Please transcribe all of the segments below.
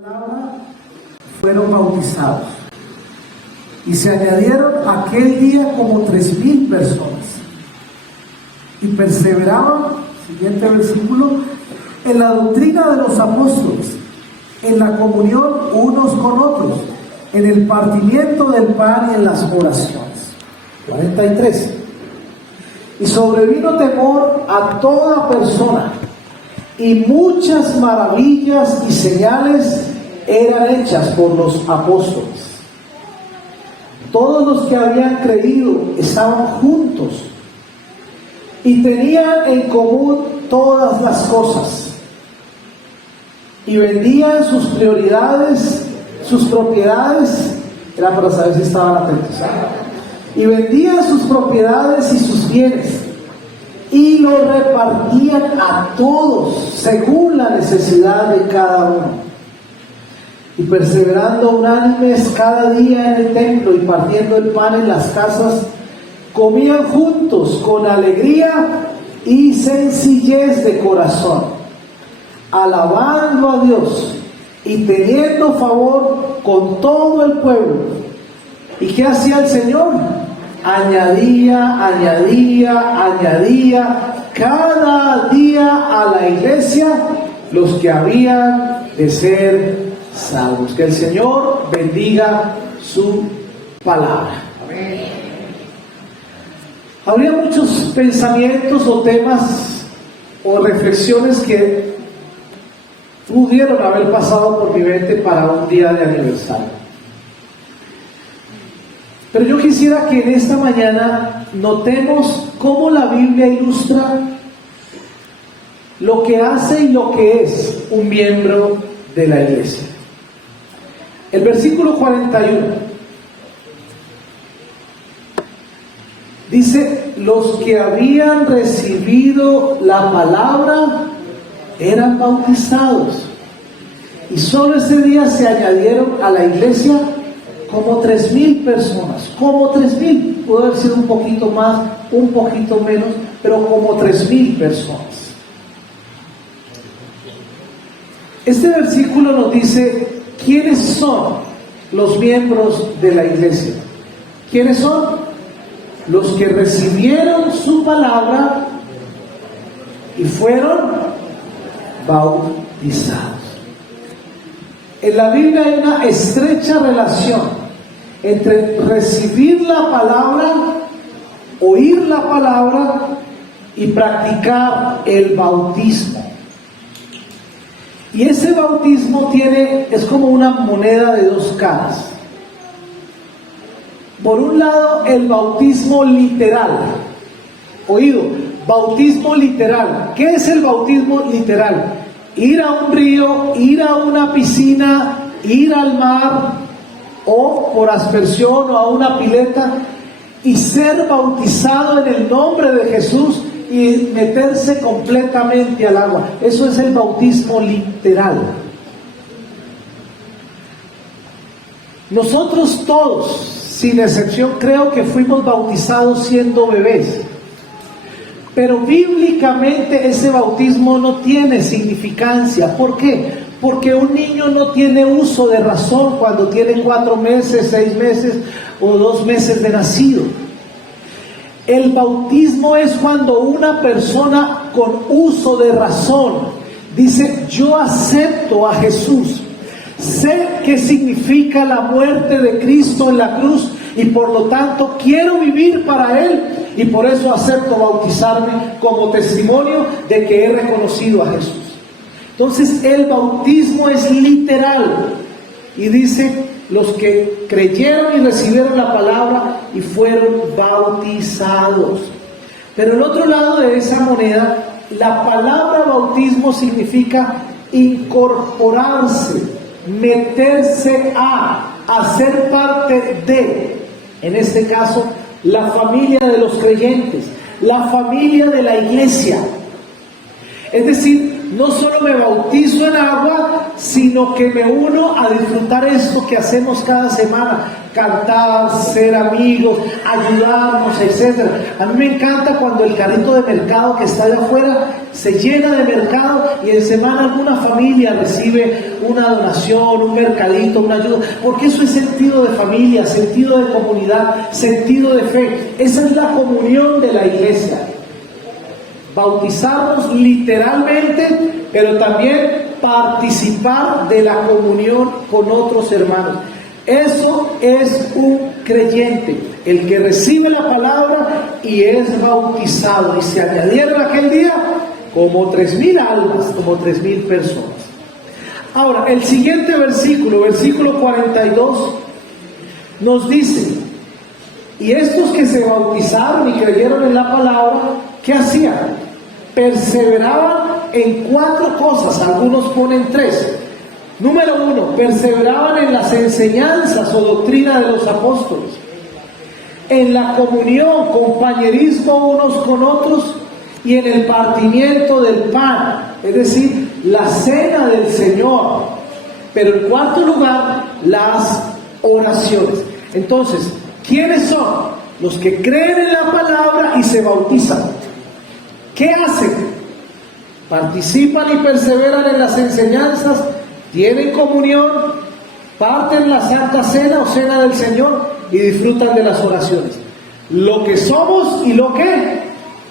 palabra fueron bautizados y se añadieron aquel día como 3,000 personas y perseveraban, siguiente versículo, en la doctrina de los apóstoles, en la comunión unos con otros, en el partimiento del pan y en las oraciones. 43. Y sobrevino temor a toda persona, y muchas maravillas y señales eran hechas por los apóstoles. Todos los que habían creído estaban juntos y tenían en común todas las cosas, y vendían sus prioridades, sus propiedades, era para saber si estaban atentos, y vendían sus propiedades y sus bienes, y lo repartían a todos según la necesidad de cada uno. Y perseverando unánimes cada día en el templo y partiendo el pan en las casas, comían juntos con alegría y sencillez de corazón, alabando a Dios y teniendo favor con todo el pueblo. ¿Y qué hacía el Señor? Añadía cada día a la iglesia los que habían de ser salvos. Que el Señor bendiga su palabra. Amén. Habría muchos pensamientos o temas o reflexiones que pudieron haber pasado por mi mente para un día de aniversario. Pero yo quisiera que en esta mañana notemos cómo la Biblia ilustra lo que hace y lo que es un miembro de la iglesia. El versículo 41 dice: los que habían recibido la palabra eran bautizados, y solo ese día se añadieron a la iglesia como 3,000 personas, como 3,000, puede haber sido un poquito más, un poquito menos, pero como 3,000 personas. Este versículo nos dice quiénes son los miembros de la iglesia. ¿Quiénes son? Los que recibieron su palabra y fueron bautizados. En la Biblia hay una estrecha relación entre recibir la palabra, oír la palabra y practicar el bautismo. Y ese bautismo es como una moneda de dos caras. Por un lado, el bautismo literal. Oído, bautismo literal. ¿Qué es el bautismo literal? Ir a un río, ir a una piscina, ir al mar o por aspersión o a una pileta y ser bautizado en el nombre de Jesús y meterse completamente al agua. Eso es el bautismo literal. Nosotros todos, sin excepción, creo que fuimos bautizados siendo bebés. Pero bíblicamente ese bautismo no tiene significancia. ¿Por qué? Porque un niño no tiene uso de razón cuando tiene 4 meses, 6 meses o 2 meses de nacido. El bautismo es cuando una persona con uso de razón dice: yo acepto a Jesús, sé qué significa la muerte de Cristo en la cruz y por lo tanto quiero vivir para Él, y por eso acepto bautizarme como testimonio de que he reconocido a Jesús. Entonces el bautismo es literal y dice: los que creyeron y recibieron la palabra y fueron bautizados. Pero el otro lado de esa moneda, la palabra bautismo significa incorporarse, meterse hacer parte de, en este caso, la familia de los creyentes, la familia de la iglesia. Es decir, no solo me bautizo en agua, sino que me uno a disfrutar esto que hacemos cada semana: cantar, ser amigos, ayudarnos, etc. A mí me encanta cuando el carrito de mercado que está allá afuera se llena de mercado y en semana alguna familia recibe una donación, un mercadito, una ayuda, porque eso es sentido de familia, sentido de comunidad, sentido de fe. Esa es la comunión de la iglesia. Bautizarnos literalmente, pero también participar de la comunión con otros hermanos. Eso es un creyente, el que recibe la palabra y es bautizado. Y se añadieron aquel día como 3,000 almas, como 3,000 personas. Ahora, el siguiente versículo, versículo 42, nos dice: y estos que se bautizaron y creyeron en la palabra, ¿qué hacían? Perseveraban en 4 cosas, algunos ponen 3. Número 1, perseveraban en las enseñanzas o doctrina de los apóstoles, en la comunión, compañerismo unos con otros, y en el partimiento del pan, es decir, la cena del Señor. Pero en cuarto lugar, las oraciones. Entonces, ¿quiénes son? Los que creen en la palabra y se bautizan. ¿Qué hacen? Participan y perseveran en las enseñanzas, tienen comunión, parten la Santa Cena o Cena del Señor y disfrutan de las oraciones. Lo que somos y lo que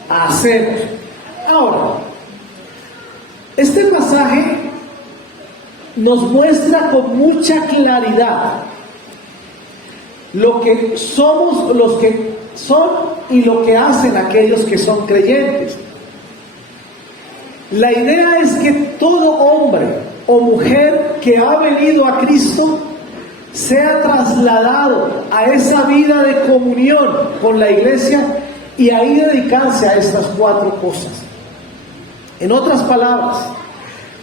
hacemos. Ahora, este pasaje nos muestra con mucha claridad lo que somos, los que son y lo que hacen aquellos que son creyentes. La idea es que todo hombre o mujer que ha venido a Cristo sea trasladado a esa vida de comunión con la iglesia y ahí dedicarse a estas 4 cosas. En otras palabras,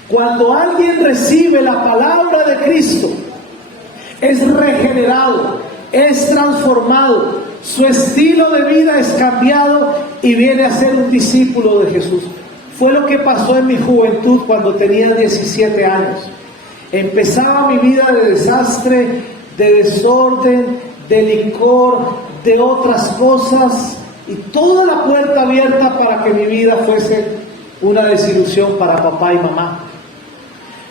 cuando alguien recibe la palabra de Cristo, es regenerado, es transformado, su estilo de vida es cambiado y viene a ser un discípulo de Jesús. Fue lo que pasó en mi juventud cuando tenía 17 años. Empezaba mi vida de desastre, de desorden, de licor, de otras cosas, y toda la puerta abierta para que mi vida fuese una desilusión para papá y mamá.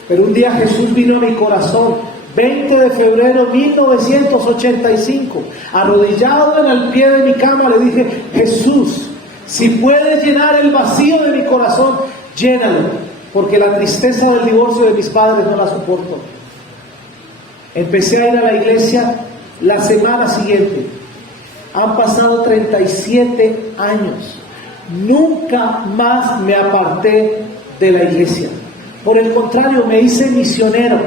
Pero un día Jesús vino a mi corazón, 20 de febrero de 1985, arrodillado en el pie de mi cama, le dije: Jesús, si puedes llenar el vacío de mi corazón, llénalo, porque la tristeza del divorcio de mis padres no la soporto. Empecé a ir a la iglesia la semana siguiente. Han pasado 37 años. Nunca más me aparté de la iglesia. Por el contrario, me hice misionero.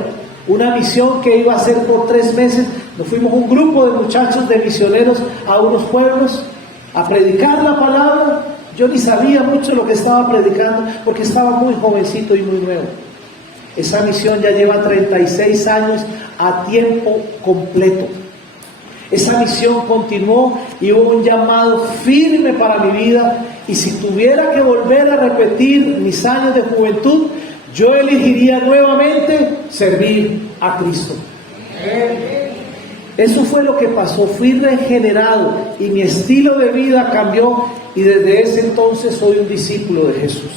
Una misión que iba a ser por 3 meses. Nos fuimos un grupo de muchachos de misioneros a unos pueblos a predicar la palabra. Yo ni sabía mucho lo que estaba predicando porque estaba muy jovencito y muy nuevo. Esa misión ya lleva 36 años a tiempo completo. Esa misión continuó y hubo un llamado firme para mi vida, y si tuviera que volver a repetir mis años de juventud, yo elegiría nuevamente servir a Cristo. Eso fue lo que pasó. Fui regenerado y mi estilo de vida cambió, y desde ese entonces soy un discípulo de Jesús.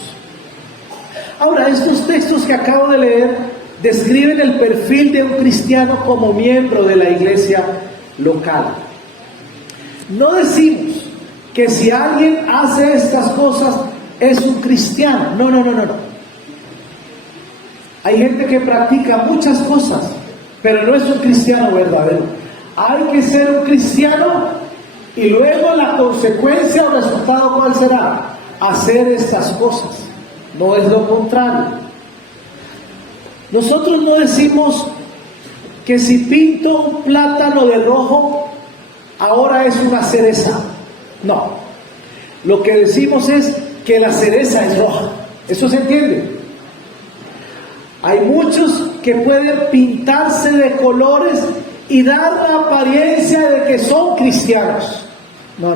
Ahora, estos textos que acabo de leer describen el perfil de un cristiano como miembro de la iglesia local. No decimos que si alguien hace estas cosas es un cristiano. No. Hay gente que practica muchas cosas, pero no es un cristiano verdadero. Hay que ser un cristiano y luego la consecuencia o resultado, ¿cuál será? Hacer estas cosas. No es lo contrario. Nosotros no decimos que si pinto un plátano de rojo, ahora es una cereza. No. Lo que decimos es que la cereza es roja. ¿Eso se entiende? Hay muchos que pueden pintarse de colores y dar la apariencia de que son cristianos. No.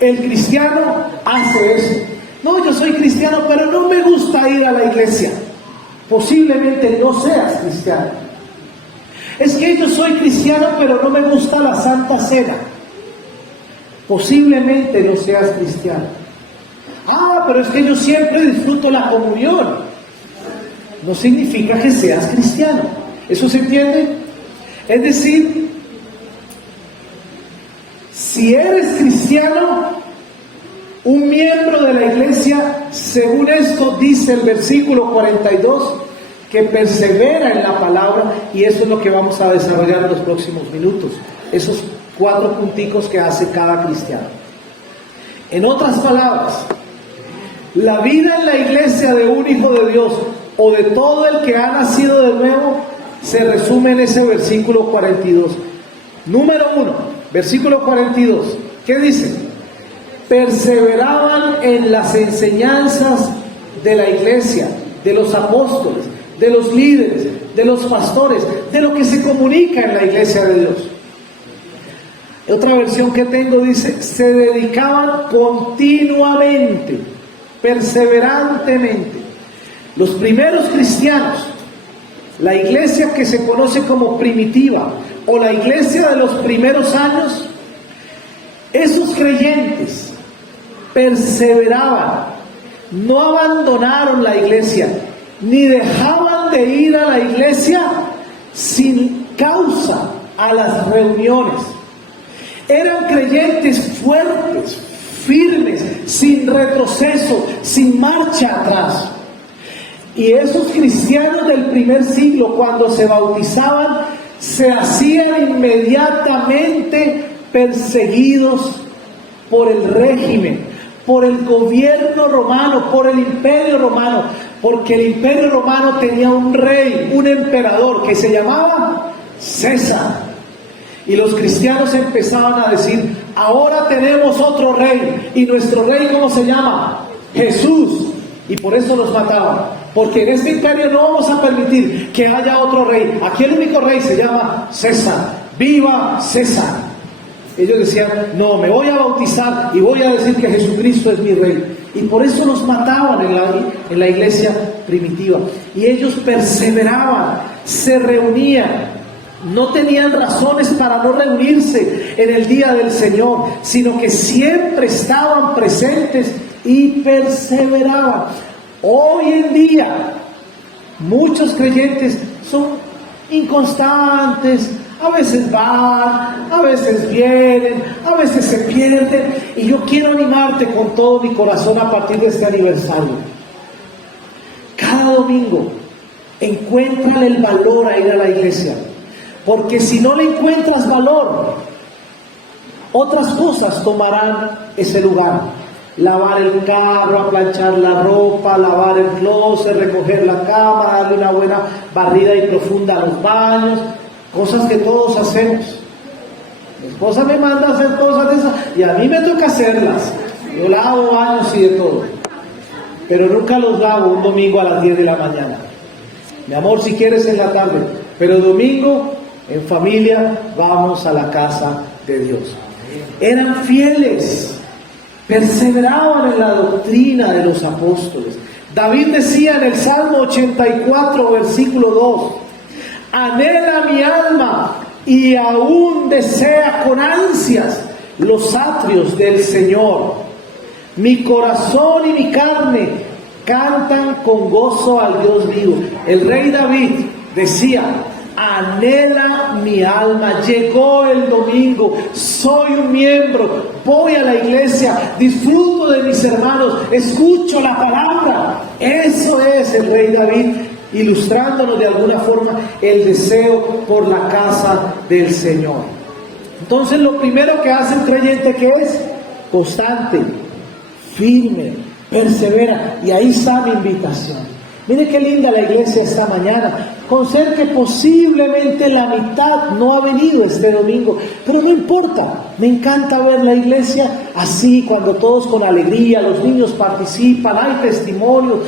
El cristiano hace eso. No, yo yo soy cristiano, pero no me gusta ir a la iglesia. Posiblemente no seas cristiano. Es que yo soy cristiano, pero no me gusta la Santa Cena. Posiblemente no seas cristiano. Pero es que yo siempre disfruto la comunión. No significa que seas cristiano. ¿Eso se entiende? Es decir, si eres cristiano, un miembro de la iglesia, según esto dice el versículo 42, que persevera en la palabra, y eso es lo que vamos a desarrollar en los próximos minutos, esos 4 punticos que hace cada cristiano. En otras palabras, la vida en la iglesia de un hijo de Dios o de todo el que ha nacido de nuevo se resume en ese versículo 42. Número 1, versículo 42. ¿Qué dice? Perseveraban en las enseñanzas de la iglesia, de los apóstoles, de los líderes, de los pastores, de lo que se comunica en la iglesia de Dios. Otra versión que tengo dice, se dedicaban continuamente, perseverantemente. Los primeros cristianos, la iglesia que se conoce como primitiva, o la iglesia de los primeros años, esos creyentes perseveraban, no abandonaron la iglesia, ni dejaban de ir a la iglesia sin causa a las reuniones. Eran creyentes fuertes, firmes, sin retroceso, sin marcha atrás. Y esos cristianos del primer siglo, cuando se bautizaban, se hacían inmediatamente perseguidos por el régimen, por el gobierno romano, por el imperio romano, porque el imperio romano tenía un rey, un emperador que se llamaba César. Y los cristianos empezaban a decir, ahora tenemos otro rey, y nuestro rey, ¿cómo se llama? Jesús. Y por eso los mataban, porque en este imperio no vamos a permitir que haya otro rey. Aquí el único rey se llama César. ¡Viva César! Ellos decían, no, me voy a bautizar y voy a decir que Jesucristo es mi rey. Y por eso los mataban en la iglesia primitiva. Y ellos perseveraban, se reunían. No tenían razones para no reunirse en el día del Señor, sino que siempre estaban presentes y perseveraban. Hoy en día, muchos creyentes son inconstantes, a veces van, a veces vienen, a veces se pierden, y yo quiero animarte con todo mi corazón a partir de este aniversario. Cada domingo, encuéntrale el valor a ir a la iglesia, porque si no le encuentras valor, otras cosas tomarán ese lugar. Lavar el carro, planchar la ropa, lavar el closet, recoger la cama, darle una buena barrida y profunda a los baños, cosas que todos hacemos. Mi esposa me manda a hacer cosas de esas y a mí me toca hacerlas. Yo lavo baños y de todo, pero nunca los lavo un domingo a las 10 de la mañana. Mi amor, si quieres en la tarde, pero domingo en familia vamos a la casa de Dios. Eran fieles, perseveraban en la doctrina de los apóstoles. David decía en el Salmo 84, versículo 2, anhela mi alma y aún desea con ansias los atrios del Señor. Mi corazón y mi carne cantan con gozo al Dios vivo. El rey David decía, anhela mi alma, llegó el domingo, soy un miembro, voy a la iglesia, disfruto de mis hermanos, escucho la palabra. Eso es el rey David, ilustrándonos de alguna forma el deseo por la casa del Señor. Entonces lo primero que hace el creyente, ¿qué es? Constante, firme, persevera. Y ahí está mi invitación. Mire qué linda la iglesia esta mañana, con ser que posiblemente la mitad no ha venido este domingo, pero no importa, me encanta ver la iglesia así, cuando todos con alegría, los niños participan, hay testimonios,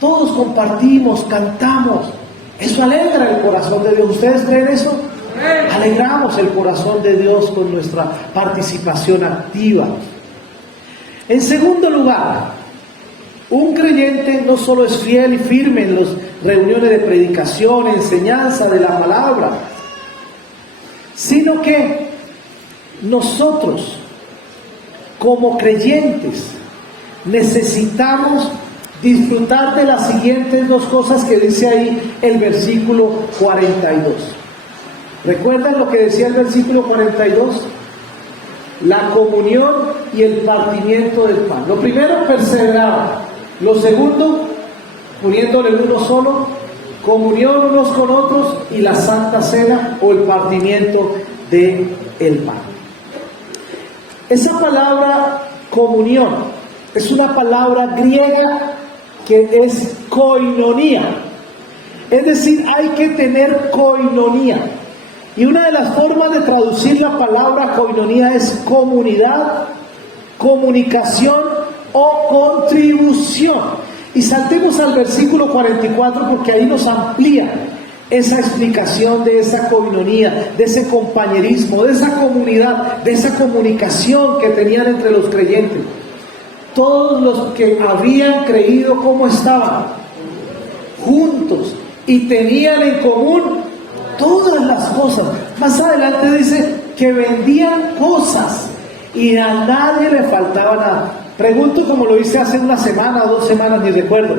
todos compartimos, cantamos, eso alegra el corazón de Dios. ¿Ustedes creen eso? Alegramos el corazón de Dios con nuestra participación activa. En segundo lugar, Un creyente no solo es fiel y firme en las reuniones de predicación, enseñanza de la palabra, sino que nosotros, como creyentes, necesitamos disfrutar de las siguientes dos cosas que dice ahí el versículo 42. ¿Recuerdan lo que decía el versículo 42? La comunión y el partimiento del pan. Lo primero, perseverar. Lo segundo, poniéndole uno solo, comunión unos con otros, y la Santa Cena o el partimiento del pan. Esa palabra comunión es una palabra griega que es koinonía. Es decir, hay que tener koinonía. Y una de las formas de traducir la palabra koinonía es comunidad, comunicación o contribución. Y saltemos al versículo 44 porque ahí nos amplía esa explicación de esa koinonía, de ese compañerismo, de esa comunidad, de esa comunicación que tenían entre los creyentes. Todos los que habían creído, ¿cómo estaban? Juntos, y tenían en común todas las cosas. Más adelante dice que vendían cosas y a nadie le faltaba nada. Pregunto, como lo hice hace una semana o 2 semanas, ni recuerdo.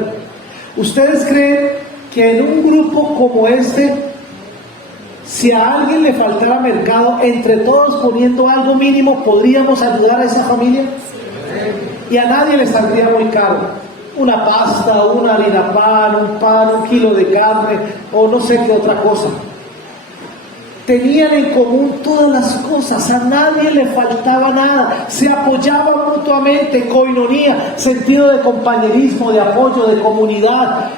¿Ustedes creen que en un grupo como este, si a alguien le faltara mercado, entre todos poniendo algo mínimo, podríamos ayudar a esa familia? Y a nadie le saldría muy caro. Una pasta, una harina pan, un kilo de carne, o no sé qué otra cosa. Tenían en común todas las cosas, a nadie le faltaba nada, se apoyaban mutuamente, koinonía, sentido de compañerismo, de apoyo, de comunidad.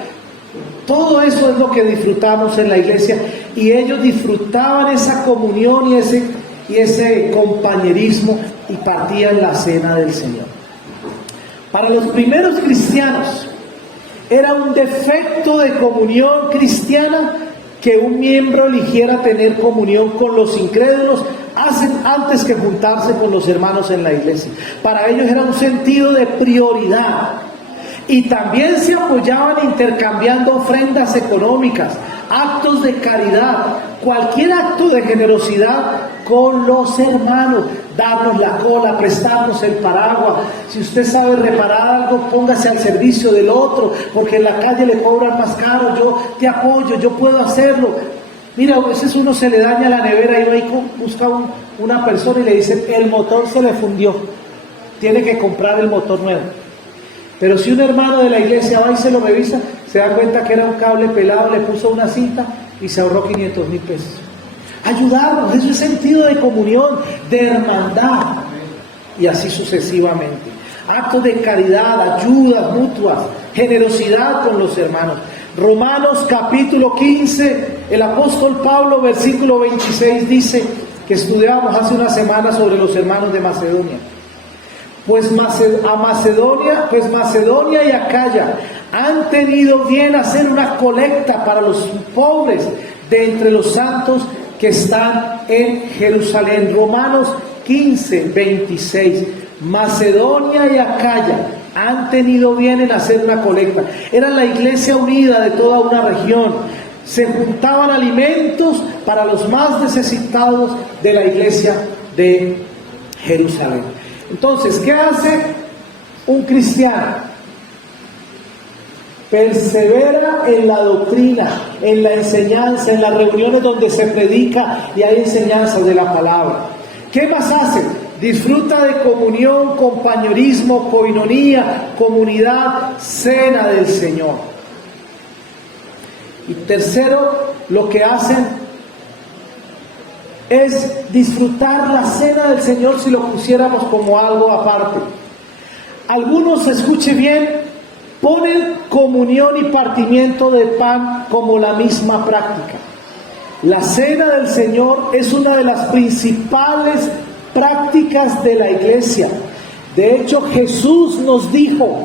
Todo eso es lo que disfrutamos en la iglesia, y ellos disfrutaban esa comunión y ese compañerismo, y partían la cena del Señor. Para los primeros cristianos era un defecto de comunión cristiana que un miembro eligiera tener comunión con los incrédulos antes que juntarse con los hermanos en la iglesia. Para ellos era un sentido de prioridad. Y también se apoyaban intercambiando ofrendas económicas, actos de caridad, cualquier acto de generosidad con los hermanos, darnos la cola, prestarnos el paraguas. Si usted sabe reparar algo, póngase al servicio del otro, porque en la calle le cobran más caro. Yo te apoyo, yo puedo hacerlo. Mira, a veces uno se le daña la nevera y uno ahí busca una persona y le dice, el motor se le fundió, tiene que comprar el motor nuevo. Pero si un hermano de la iglesia va y se lo revisa, se da cuenta que era un cable pelado, le puso una cinta y se ahorró 500,000 pesos. Ayudarnos, eso es sentido de comunión, de hermandad, y así sucesivamente. Actos de caridad, ayudas mutuas, generosidad con los hermanos. Romanos capítulo 15, el apóstol Pablo, versículo 26, dice, que estudiábamos hace una semana sobre los hermanos de Macedonia. Pues Macedonia y Acaya han tenido bien hacer una colecta para los pobres de entre los santos que están en Jerusalén. Romanos 15, 26. Macedonia y Acaya han tenido bien en hacer una colecta. Era la iglesia unida de toda una región. Se juntaban alimentos para los más necesitados de la iglesia de Jerusalén. Entonces, ¿qué hace un cristiano? Persevera en la doctrina, en la enseñanza, en las reuniones donde se predica y hay enseñanzas de la palabra. ¿Qué más hace? Disfruta de comunión, compañerismo, koinonía, comunidad, cena del Señor. Y tercero, lo que hacen es disfrutar la cena del Señor si lo pusiéramos como algo aparte. Algunos, escuche bien, ponen comunión y partimiento de pan como la misma práctica. La cena del Señor es una de las principales prácticas de la iglesia. De hecho, Jesús nos dijo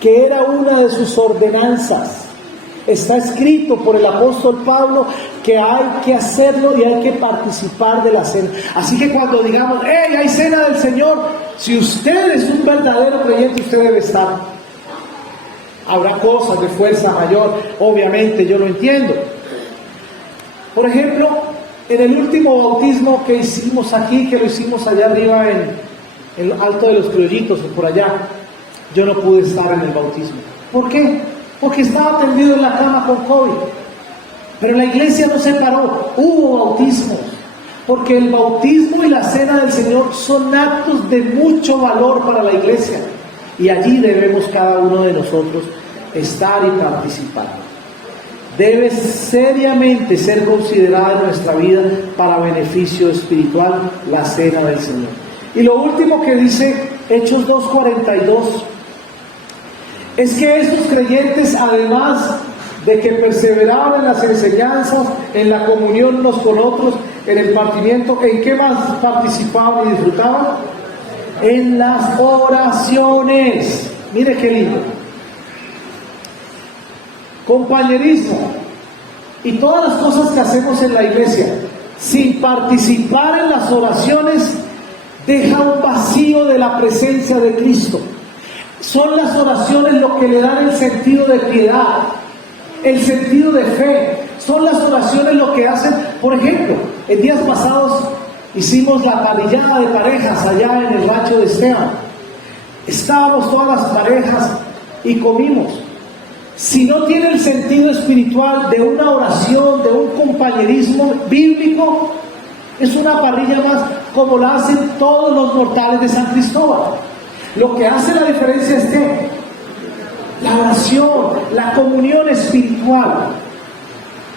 que era una de sus ordenanzas. Está escrito por el apóstol Pablo que hay que hacerlo y hay que participar de la cena. Así que cuando digamos, ¡hey, hay cena del Señor!, si usted es un verdadero creyente, usted debe estar. Habrá cosas de fuerza mayor, obviamente, yo lo entiendo. Por ejemplo, en el último bautismo que hicimos aquí, que lo hicimos allá arriba en el Alto de los Criollitos o por allá, yo no pude estar en el bautismo. ¿Por qué? Porque estaba tendido en la cama con COVID. Pero la iglesia no se paró, hubo bautismos. Porque el bautismo y la cena del Señor son actos de mucho valor para la iglesia. Y allí debemos cada uno de nosotros estar y participar. Debe seriamente ser considerada en nuestra vida para beneficio espiritual la cena del Señor. Y lo último que dice Hechos 2:42 es que estos creyentes, además de que perseveraban en las enseñanzas, en la comunión unos con otros, en el partimiento, ¿en qué más participaban y disfrutaban? En las oraciones. Mire qué lindo. Compañerismo y todas las cosas que hacemos en la iglesia sin participar en las oraciones deja un vacío de la presencia de Cristo. Son las oraciones lo que le dan el sentido de piedad, el sentido de fe. Son las oraciones lo que hacen. Por ejemplo, en días pasados hicimos la parrillada de parejas allá en el rancho de Esteban. Estábamos todas las parejas y comimos. Si no tiene el sentido espiritual de una oración, de un compañerismo bíblico, es una parrilla más como la hacen todos los mortales de San Cristóbal. Lo que hace la diferencia es que la oración, la comunión espiritual.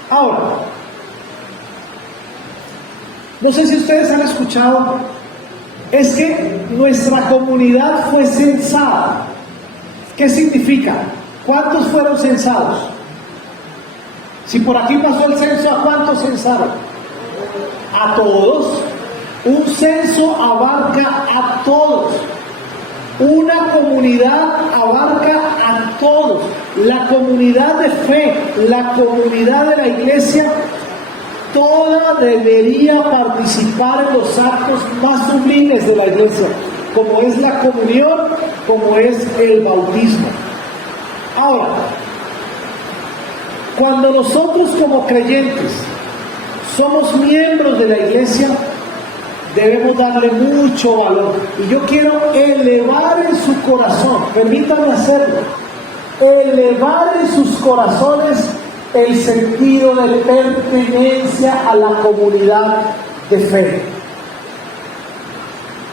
Ahora, no sé si ustedes han escuchado, es que nuestra comunidad fue censada. ¿Qué significa? ¿Cuántos fueron censados? Si por aquí pasó el censo, ¿a cuántos censaron? A todos. Un censo abarca a todos. Una comunidad abarca a todos. La comunidad de fe, la comunidad de la iglesia, toda debería participar en los actos más sublimes de la iglesia, como es la comunión, como es el bautismo. Ahora, cuando nosotros como creyentes somos miembros de la iglesia, debemos darle mucho valor. Y yo quiero elevar en su corazón, permítanme hacerlo, elevar en sus corazones el sentido de pertenencia a la comunidad de fe.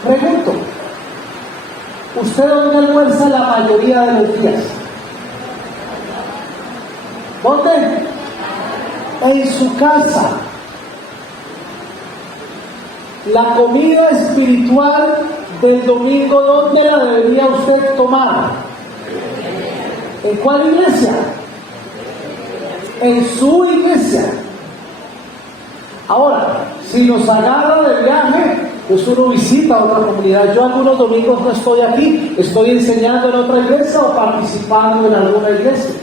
Pregunto, ¿usted dónde almuerza la mayoría de los días? ¿Dónde? En su casa. La comida espiritual del domingo, ¿dónde la debería usted tomar? ¿En cuál iglesia? En su iglesia. Ahora, si nos agarra de viaje, pues uno visita a otra comunidad. Yo algunos domingos no estoy aquí, estoy enseñando en otra iglesia o participando en alguna iglesia.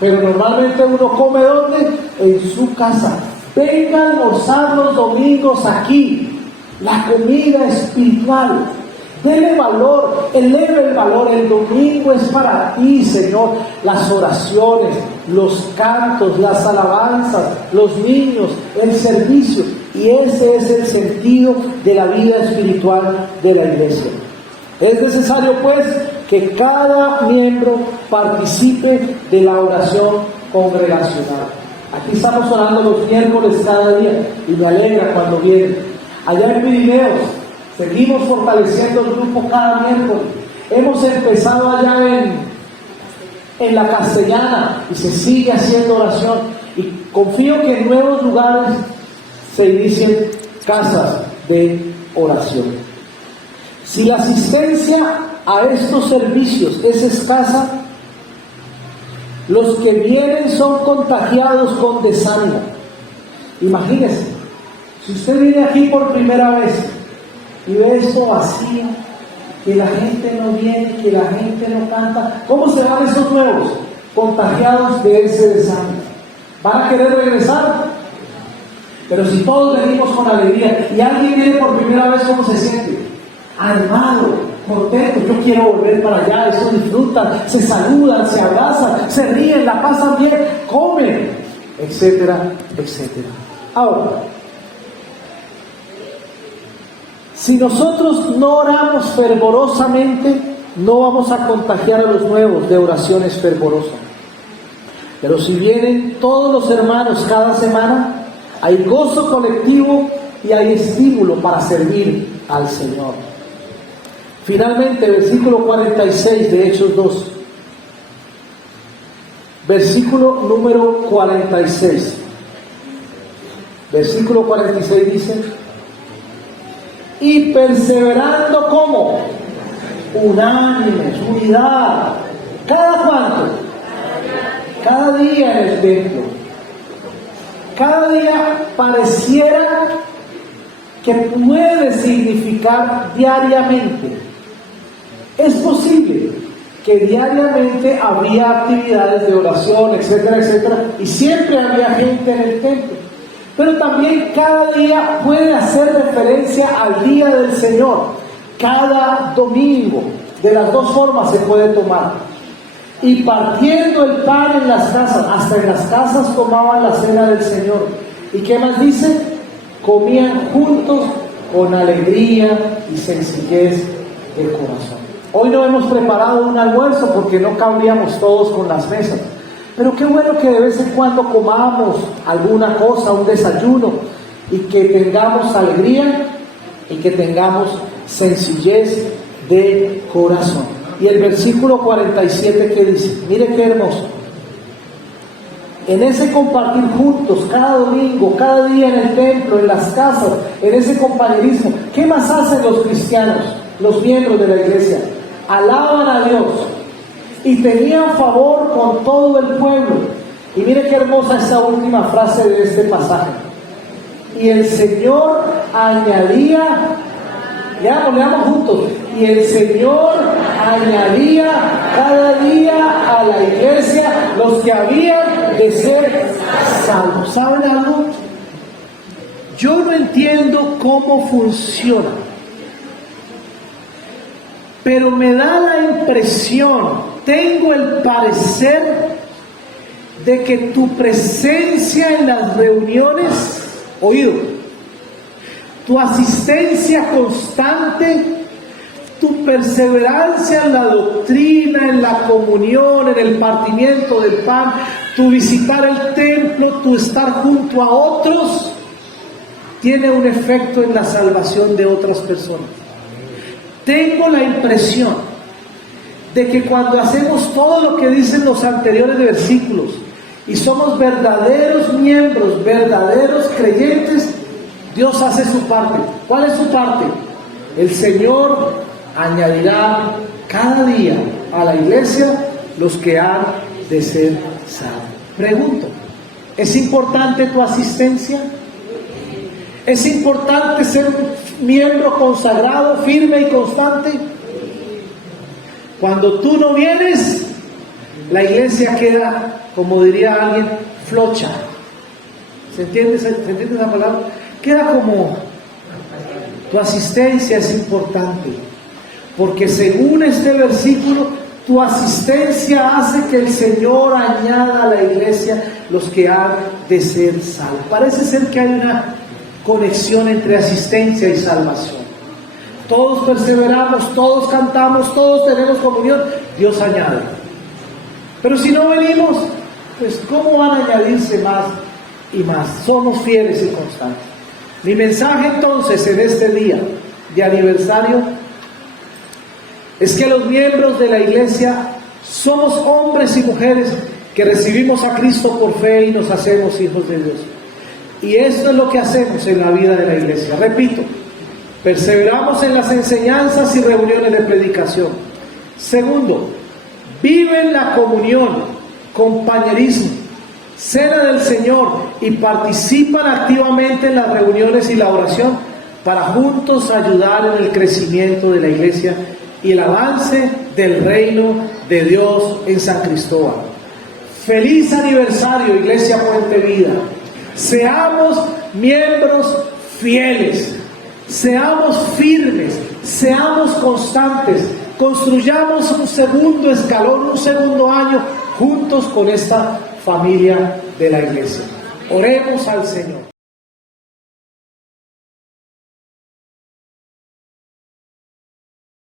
Pero normalmente uno come ¿dónde? En su casa. Venga a almorzar los domingos aquí. La comida espiritual. Dele valor, eleve el valor. El domingo es para ti, Señor. Las oraciones, los cantos, las alabanzas, los niños, el servicio. Y ese es el sentido de la vida espiritual de la iglesia. Es necesario, pues, que cada miembro participe de la oración congregacional. Aquí estamos orando los miércoles cada día y me alegra cuando vienen. Allá en Pirineos seguimos fortaleciendo el grupo cada miércoles. Hemos empezado allá en la Castellana y se sigue haciendo oración. Y confío que en nuevos lugares se inicien casas de oración. Si la asistencia a estos servicios es escasa, los que vienen son contagiados con desánimo. Imagínense, si usted viene aquí por primera vez y ve esto vacío, que la gente no viene, que la gente no canta, ¿cómo se van esos nuevos? Contagiados de ese desánimo. ¿Van a querer regresar? Pero si todos venimos con alegría y alguien viene por primera vez, ¿cómo se siente? Animado, contentos, yo quiero volver para allá, eso disfrutan, se saludan, se abrazan, se ríen, la pasan bien, comen, etcétera, etcétera. Ahora, si nosotros no oramos fervorosamente, no vamos a contagiar a los nuevos de oraciones fervorosas. Pero si vienen todos los hermanos cada semana, hay gozo colectivo y hay estímulo para servir al Señor. Finalmente, versículo 46 de Hechos 2. Versículo número 46. Versículo 46 dice: y perseverando, ¿cómo? Unánimes, unidad. ¿Cada cuánto? Cada día en el templo. Cada día pareciera que puede significar diariamente. Es posible que diariamente había actividades de oración, etcétera, etcétera, y siempre había gente en el templo. Pero también cada día puede hacer referencia al día del Señor. Cada domingo, de las dos formas se puede tomar. Y partiendo el pan en las casas, hasta en las casas tomaban la cena del Señor. ¿Y qué más dice? Comían juntos con alegría y sencillez de corazón. Hoy no hemos preparado un almuerzo porque no cabríamos todos con las mesas. Pero qué bueno que de vez en cuando comamos alguna cosa, un desayuno, y que tengamos alegría y que tengamos sencillez de corazón. Y el versículo 47 que dice, mire qué hermoso. En ese compartir juntos, cada domingo, cada día en el templo, en las casas, en ese compañerismo, ¿qué más hacen los cristianos, los miembros de la iglesia? Alaban a Dios y tenían favor con todo el pueblo. Y mire qué hermosa esa última frase de este pasaje. Y el Señor añadía, leamos juntos, y el Señor añadía cada día a la iglesia los que habían de ser salvos. ¿Saben algo? Yo no entiendo cómo funciona, pero me da la impresión, tengo el parecer de que tu presencia en las reuniones, oído, tu asistencia constante, tu perseverancia en la doctrina, en la comunión, en el partimiento del pan, tu visitar el templo, tu estar junto a otros, tiene un efecto en la salvación de otras personas. Tengo la impresión de que cuando hacemos todo lo que dicen los anteriores versículos y somos verdaderos miembros, verdaderos creyentes, Dios hace su parte. ¿Cuál es su parte? El Señor añadirá cada día a la iglesia los que han de ser salvos. Pregunto, ¿es importante tu asistencia? ¿Es importante ser un miembro consagrado, firme y constante? Cuando tú no vienes, la iglesia queda, como diría alguien, flocha. ¿Se entiende esa palabra? Queda como, tu asistencia es importante, porque según este versículo, tu asistencia hace que el Señor añada a la iglesia los que han de ser salvos. Parece ser que hay una conexión entre asistencia y salvación. Todos perseveramos, todos cantamos, todos tenemos comunión, Dios añade. Pero si no venimos, pues ¿cómo van a añadirse más y más? Somos fieles y constantes. Mi mensaje entonces en este día de aniversario es que los miembros de la iglesia somos hombres y mujeres que recibimos a Cristo por fe y nos hacemos hijos de Dios. Y esto es lo que hacemos en la vida de la iglesia. Repito, perseveramos en las enseñanzas y reuniones de predicación. Segundo, viven la comunión, compañerismo, cena del Señor y participan activamente en las reuniones y la oración para juntos ayudar en el crecimiento de la iglesia y el avance del reino de Dios en San Cristóbal. Feliz aniversario, Iglesia Puente Vida. Seamos miembros fieles, seamos firmes, seamos constantes, construyamos un segundo escalón, un segundo año juntos con esta familia de la iglesia. Oremos al Señor.